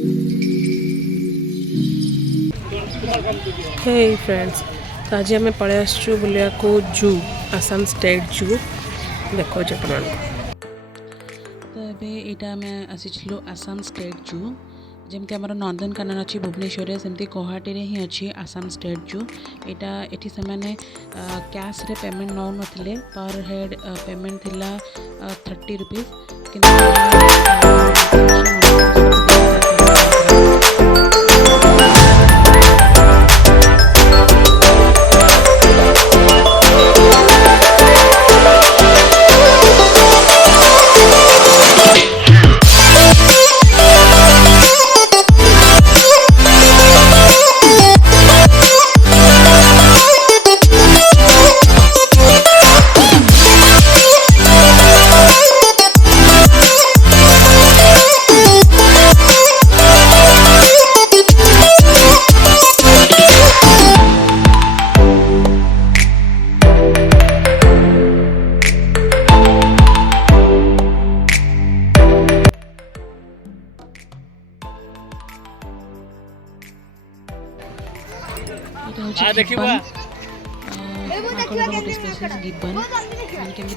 हे friends, तो आज आम पलि आसचु बुलिया को जू आसाम स्टेट जू देखो अपन तो ये आम आसी आसाम स्टेट जू जमती आम नंदनकानन अच्छी भुवनेश्वर सेमती गुवाहाटी ही अच्छी आसाम स्टेट जू यहाँ ये से कैश रे पेमेंट नौ नथिले पर हेड पेमेंट थिला 30 रुपीज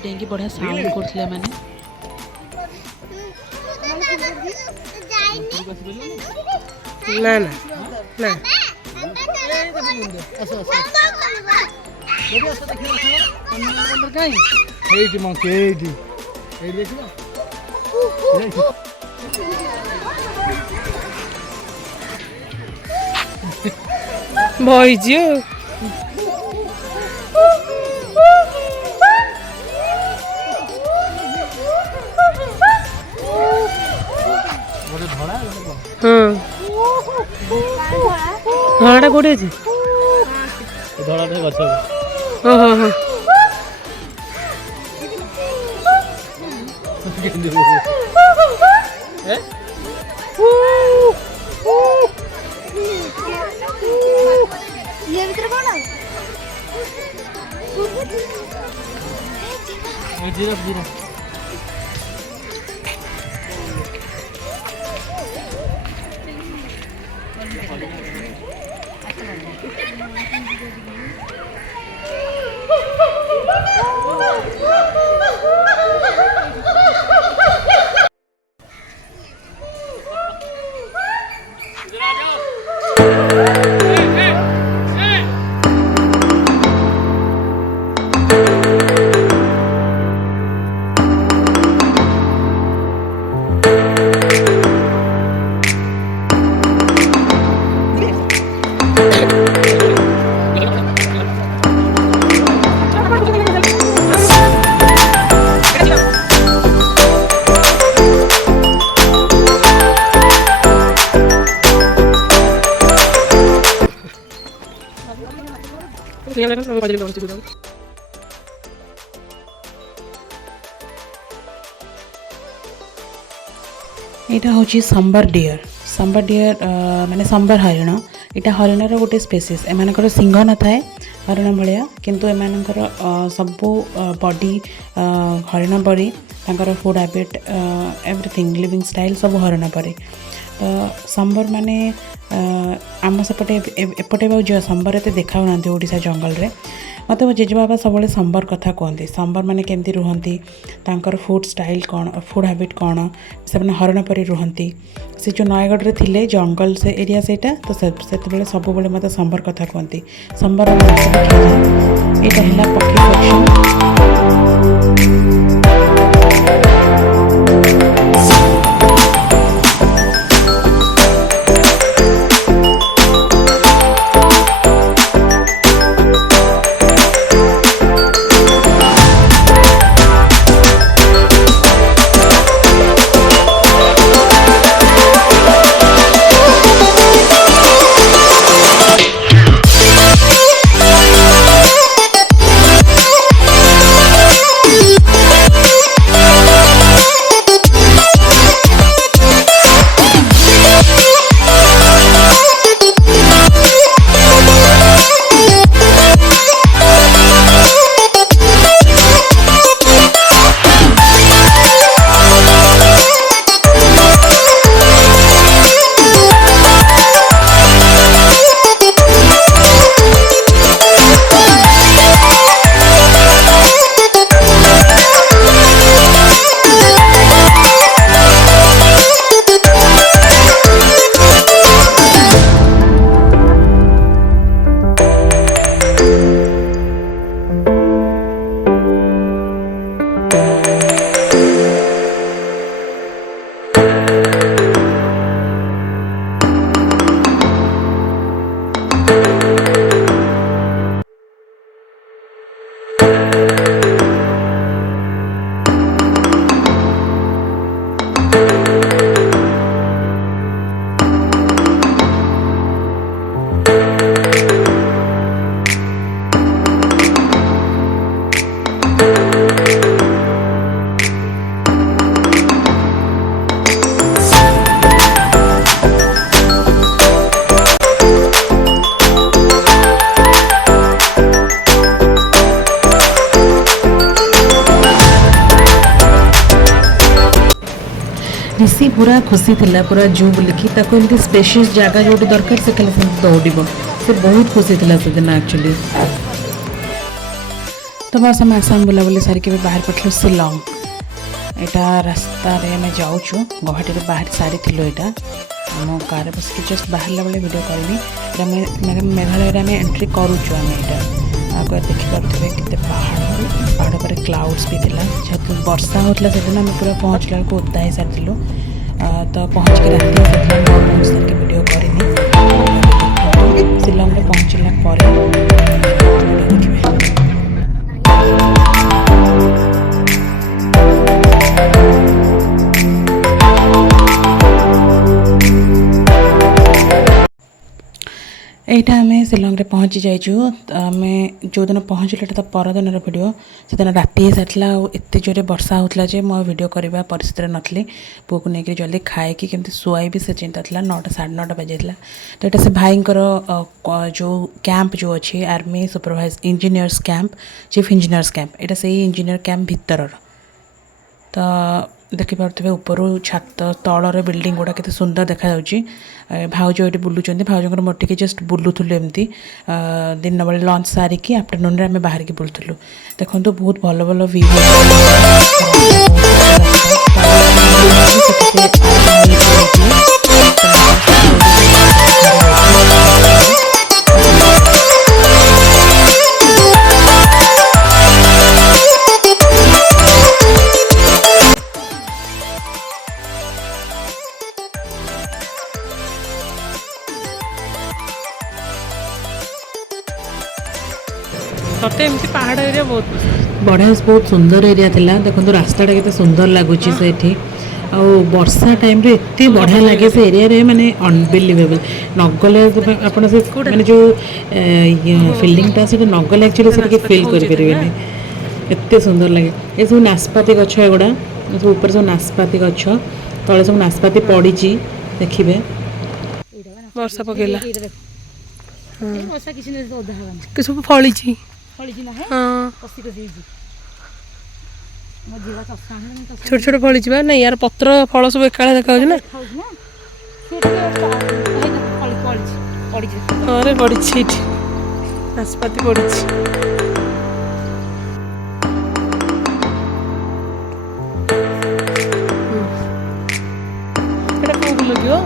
डेंगी बढ़िया साउंड करथिले माने ना ना ना भइजियो ଧଳାଟା କୋଉଠି ଅଛି ଧଳାଟା ଗଛ ହଁ ହଁ ହଁ ये भीतर कौन जीरा जीरा यहाँ हूँ संबर डियर माने संबर हरिण यहाँ हरिणर गोटे स्पेसीस एमानकर सिंह न थाए हरिण भाया किंतु एमानकर सबू बॉडी हरिण बॉडी तांकर food habit everything living style सब हरिण परे संबर माने आम सेपटे एपटे जो संबर एत देखा ओडिशा जंगल रे मत मो जेजेबाबा सब संबर कथा कहते संबर मैंने केमती रुहती तांकर फूड स्टाइल कौन फूड हैबिट कौन से हरण परी रुहती से जो नयगढ़ रे थिले जंगल से एरिया सेटा तो से सब मत संबर कथा कहती संबर यहाँ है पक्षी ऋषि पूरा खुशी थिला पूरा जू बुलिकी ताको एमती स्पेशियस जगह जोटी दरकार से खाली सेमती दौड़िबो से बहुत खुशी थिला से दिन एक्चुअली। तो बस हम आसाम बुलाबुली सारिके भी बाहर पड़लु शिलंग। यहाँ रास्ता आम जाऊँ गुवाहाटी बाहर सारी यहाँ आम कार बस जस्ट बाहर बेले वीडियो करनी मेघालय आम एंट्री करुचु आम यहाँ आगे देखिपे के पहाड़ पर क्लाउड्स भी थिला जेहेतु वर्षा होता से दिन आम पूरा पहुँचला बेलू ओदा ही सारी तो पहुँच के रात सारे वीडियो करनी शिलंग पहुँचला देखिए। यहाँ आम शिलंग पहुँची जाइचु आम जो दिन पहुँचल तो परदिन वीडियो से दिन राति सारा एत जोरे वर्षा होता जे मो वीडियो करने परिस्थिति नथली पुआ को लेकर जल्दी खाए कि केमती शुआई भी से चिंता था 9टा 9:30 बजे तो यहाँ से भाईंकर जो कैंप जो अच्छी army supervise engineers camp chief engineers camp यहाँ से इंजीनियर कैंप भितर तो देखिपे ऊपर छात तलर बिल्डिंग गुड़ा केते सुंदर देखा भाउज ये बुलूँ भाउजर मोटिके जस्ट बुलूलु एमती दिन बेले लंच सारिकी आफ्टरनून आम बाहर की बुलूलु देखो बहुत भल भल व्यू सते एमती पहाड़ एरिया बहुत बढ़िया बहुत सुंदर एरिया थिला देखो रास्ताटा केते सुंदर लगुच से वर्षा टाइम रे एते बढ़िया लगे से एरिया रे माने अनबिलीवेबल नगले आपण से माने जो फीलिंगटा से नगले एक्चुअली से के फील कर परिबेनी एते सुंदर लगे ए सब नाशपाती गछ एगुडा सब ऊपर सब नाशपाती गछ तळे सब नाशपाती पड़ीची देखिबे वर्षा पकेला कि सब फळीची छोट छोट फली ना यार पत्र फल सब एका देखा ना अरे पड़ी नाशपाती पड़ी लगे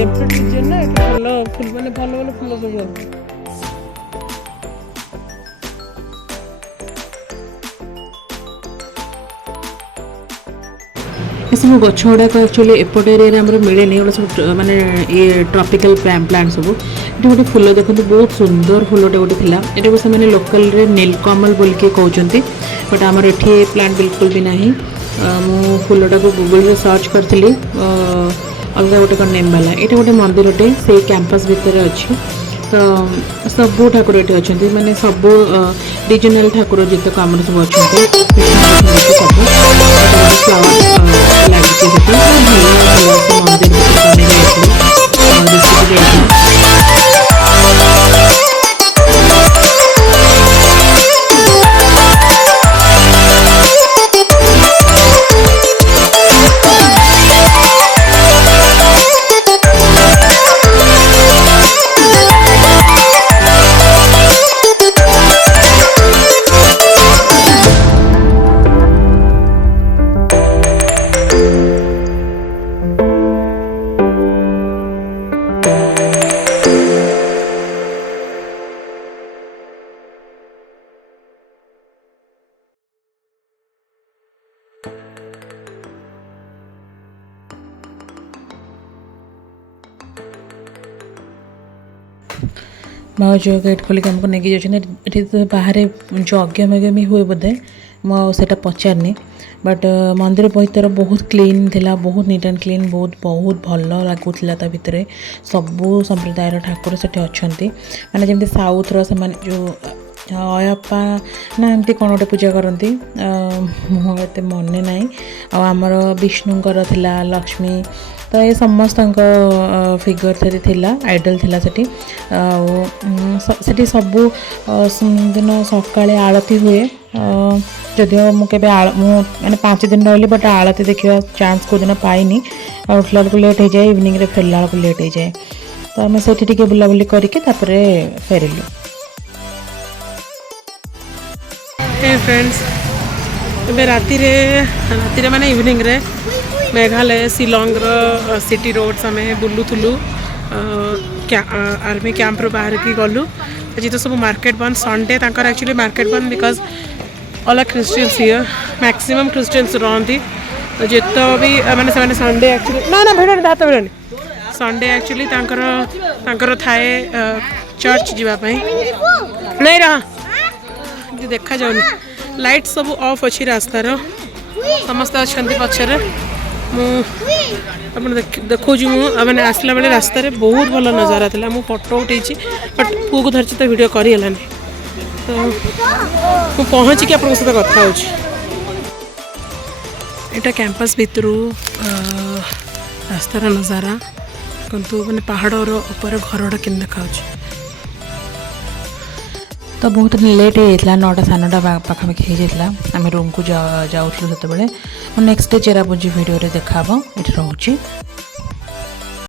टेम्परेट रीजन ना এটা ভালো ফুল মানে ভালো ভালো ফুল সব আছে ये सब गछ गुड़ाक एक्चुअली एपट एरिया मिले नहीं सब माने ये ट्रॉपिकल प्लांट सब ये गोटे फूल देखो बहुत सुंदर फूलटे गोटे थी ये से मैंने लोकल रे नीलकमल बोल के कहते बट आमर ये प्लांट बिल्कुल भी ना मु फूलटा को गूगल रे सर्च करी अलग गोटे कौन नेम वाला ये गोटे मंदिरटे से कैंपस भितर अच्छी तो सबू ठाकुर ये अच्छा माने सब रिजनल ठाकुर जितक आम सब अच्छा भाउज गेट खोलिक आमको नहीं जाती तो बाहर यज्ञ मज्ञ हुए बोधे मुझे पचारनी बट मंदिर भीतर बहुत क्लीन थिला बहुत नीट एंड क्लीन बहुत बहुत भल लगुला ता भितर सबू संप्रदायर ठाकुर से अच्छा माने जमी साउथ्र से जो अयप्पा ना एमती कौन गोटे पूजा करती मुझे मन ना आमर विष्णुकर थिला लक्ष्मी तो ये समस्त फिगर थे थिला आइडल थिला सेठी सेठी सबू दिन सकाळे आरती हुए जदिव मुझे मैंने 5 दिन रही बट आरती देखा चांस को दिन पाइनी उठला बेलू लेट हो जाए इवनिंग रे फेरला बेलू लेट हो जाए तो आम से बुलाबुली करके फेरिलु। हे फ्रेंड्स ए राति माने इवनिंग रे मेघालय शिलोंग सिटी रोड्स आम बुलूलु आर्मी कैंप रू बाहर की गलु आज तो सब मार्केट बंद संडे एक्चुअली मार्केट बंद because all Christians here maximum Christians रहती जित भी माने से संडे एक्चुअली ना ना भिड़ हाथ भिड़ संडे एक्चुअली थाए चर्च जीवाई नहीं रहा देखा जाऊनी लाइट सब ऑफ अच्छी रास्तार समस्त अच्छा पचर देखो मैंने आसला बेले रास्तार बहुत भल नजारा था मुझे फोटो उठे बट पुआ को धरची तो वीडियो करगलानी तो मुझे पहुँचिक आप सहित कथा यहाँ कैंपस भितर रास्तार नजारा किंतु मैंने पहाड़र ऊपर घरटा के देखा तो बहुत लेट हो जाता 9टा 9:30 पाखापाखि हो जाता आम रूम को जाऊँ से नेक्स्ट डे चेरापुंजी वीडियो देखा ये रोचे।